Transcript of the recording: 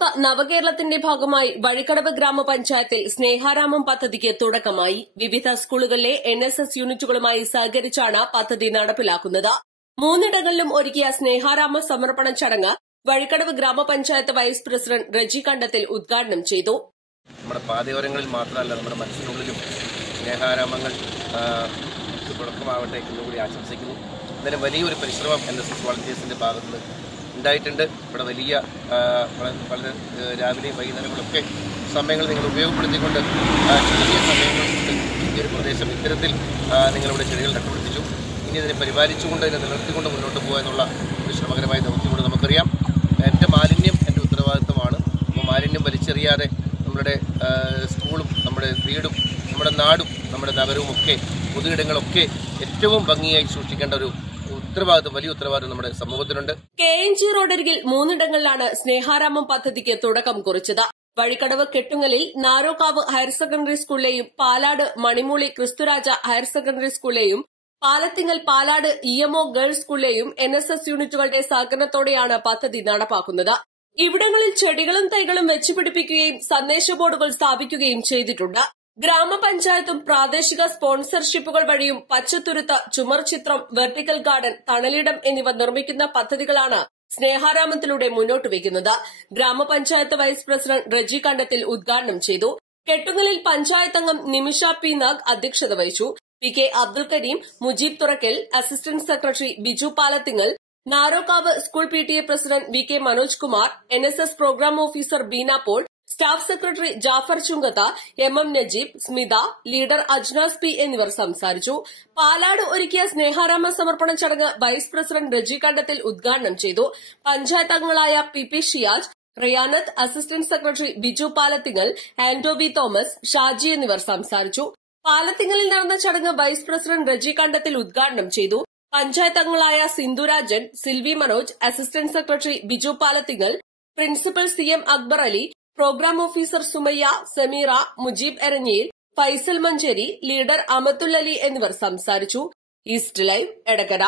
മാലിന്യമുക്ത നവകേരളത്തിന്റെ ഭാഗമായി വഴിക്കടവ് ഗ്രാമപഞ്ചായത്തിൽ സ്നേഹാരാമം പദ്ധതിക്ക് തുടക്കമായി. വിവിധ സ്കൂളുകളിലെ എൻ എസ് എസ് യൂണിറ്റുകളുമായി സഹകരിച്ചാണ് പദ്ധതി നടപ്പിലാക്കുന്നത്. മൂന്നിടങ്ങളിലും ഒരുക്കിയ സ്നേഹാരാമ സമർപ്പണ ചടങ്ങ് വഴിക്കടവ് ഗ്രാമപഞ്ചായത്ത് വൈസ് പ്രസിഡന്റ് റജി കണ്ടത്തിൽ ഉദ്ഘാടനം ചെയ്തു. നമ്മുടെ പാതയോരങ്ങളിൽ മാത്രമല്ല നമ്മുടെ മനസ്സിനുള്ളിലും സ്നേഹാരാമങ്ങൾ തുടക്കമാവട്ടെ എന്നുകൂടി ആശംസിക്കുന്നു. എന്തായാലും വലിയൊരു പരിശ്രമം എൻ എസ് എസ് വളണ്ടിയേഴ്സിന്റെ ഭാഗത്ത് ഉണ്ടായിട്ടുണ്ട്. ഇവിടെ വലിയ വളരെ രാവിലെയും വൈകുന്നേരങ്ങളൊക്കെ സമയങ്ങൾ നിങ്ങൾ ഉപയോഗപ്പെടുത്തിക്കൊണ്ട് ചെറിയ സമയങ്ങൾ ഈ ഒരു പ്രദേശം. ഇത്തരത്തിൽ നിങ്ങളിവിടെ ചെടികൾ നട്ടുപിടിപ്പിച്ചു. ഇനി ഇതിനെ പരിപാലിച്ചുകൊണ്ട് ഇതിനെ നിലനിർത്തിക്കൊണ്ട് മുന്നോട്ട് പോകുക എന്നുള്ള ഒരു ശ്രമകരമായ ദൗത്യം കൂടെ നമുക്കറിയാം. എന്റെ മാലിന്യം എന്റെ ഉത്തരവാദിത്വമാണ്. അപ്പോൾ മാലിന്യം വലിച്ചെറിയാതെ നമ്മുടെ സ്കൂളും നമ്മുടെ വീടും നമ്മുടെ നാടും നമ്മുടെ നഗരവും ഒക്കെ പൊതുയിടങ്ങളൊക്കെ ഏറ്റവും ഭംഗിയായി സൂക്ഷിക്കേണ്ട ഒരു ഉത്തരവാദിത്വം വലിയ ഉത്തരവാദിത്വം നമ്മുടെ സമൂഹത്തിനുണ്ട്. കെ എൻ ജി റോഡരികിൽ മൂന്നിടങ്ങളിലാണ് സ്നേഹാരാമം പദ്ധതിക്ക് തുടക്കം കുറിച്ചത്. വഴിക്കടവ് കെട്ടുങ്ങലിൽ നാരോക്കാവ് ഹയർ സെക്കൻഡറി സ്കൂളിലെയും പാലാട് മണിമൂളി ക്രിസ്തുരാജ higher secondary സ്കൂളിലെയും Palathingal Palad E MO girls സ്കൂളിലെയും N S S യൂണിറ്റുകളുടെ സഹകരണത്തോടെയാണ് പദ്ധതി നടപ്പാക്കുന്നത്. ഇവിടങ്ങളിൽ ചെടികളും തൈകളും വെച്ചുപിടിപ്പിക്കുകയും സന്ദേശ ബോർഡുകൾ സ്ഥാപിക്കുകയും ചെയ്തിട്ടുണ്ട്. ഗ്രാമപഞ്ചായത്തും പ്രാദേശിക സ്പോൺസർഷിപ്പുകൾ വഴിയും പച്ചത്തുരുത്ത ചുമർ ചിത്രം വെർട്ടിക്കൽ ഗാർഡൻ തണലിടം എന്നിവ നിർമ്മിക്കുന്ന പദ്ധതികളാണ് സ്നേഹാരാമത്തിലൂടെ മുന്നോട്ട് വയ്ക്കുന്നത്. ഗ്രാമപഞ്ചായത്ത് വൈസ് പ്രസിഡന്റ് റജി കണ്ടത്തിൽ ഉദ്ഘാടനം ചെയ്തു. കെട്ടുങ്ങലിൽ പഞ്ചായത്ത് അംഗം നിമിഷ പി. നാഗ് അധ്യക്ഷത വഹിച്ചു. P. K. Abdul Kareem Mujeeb Thurakkal assistant secretary Biju Palathingal Narokkavu school P. T. A president V. K. Manoj Kumar N. S. S programme officer Beena Paul staff secretary Jafar Chungath M M Najeeb Smitha leader Ajnas P എന്നിവർ സംസാരിച്ചു. പാലാട് ഒരുക്കിയ സ്നേഹാരാമ സമർപ്പണ ചടങ്ങ് vice president Reji കണ്ടത്തിൽ ഉദ്ഘാടനം ചെയ്തു. പഞ്ചായത്ത് അംഗങ്ങളായ P P Shiyaj Riyanath assistant secretary Biju Palathingal Anto B Thomas Shaji എന്നിവർ സംസാരിച്ചു. പാലത്തിങ്ങലിൽ നടന്ന ചടങ്ങ് വൈസ് പ്രസിഡന്റ് റജി കണ്ടത്തിൽ ഉദ്ഘാടനം ചെയ്തു. പഞ്ചായത്ത് അംഗങ്ങളായ Sindhurajan Silvi Manoj assistant secretary Biju Palathingal principal C M Akbar Ali programme officer Sumayya Sameera Mujeeb Eranjiyil Faisal Manjeri leader Amathul എന്നിവർ സംസാരിച്ചു. East live Edakkara.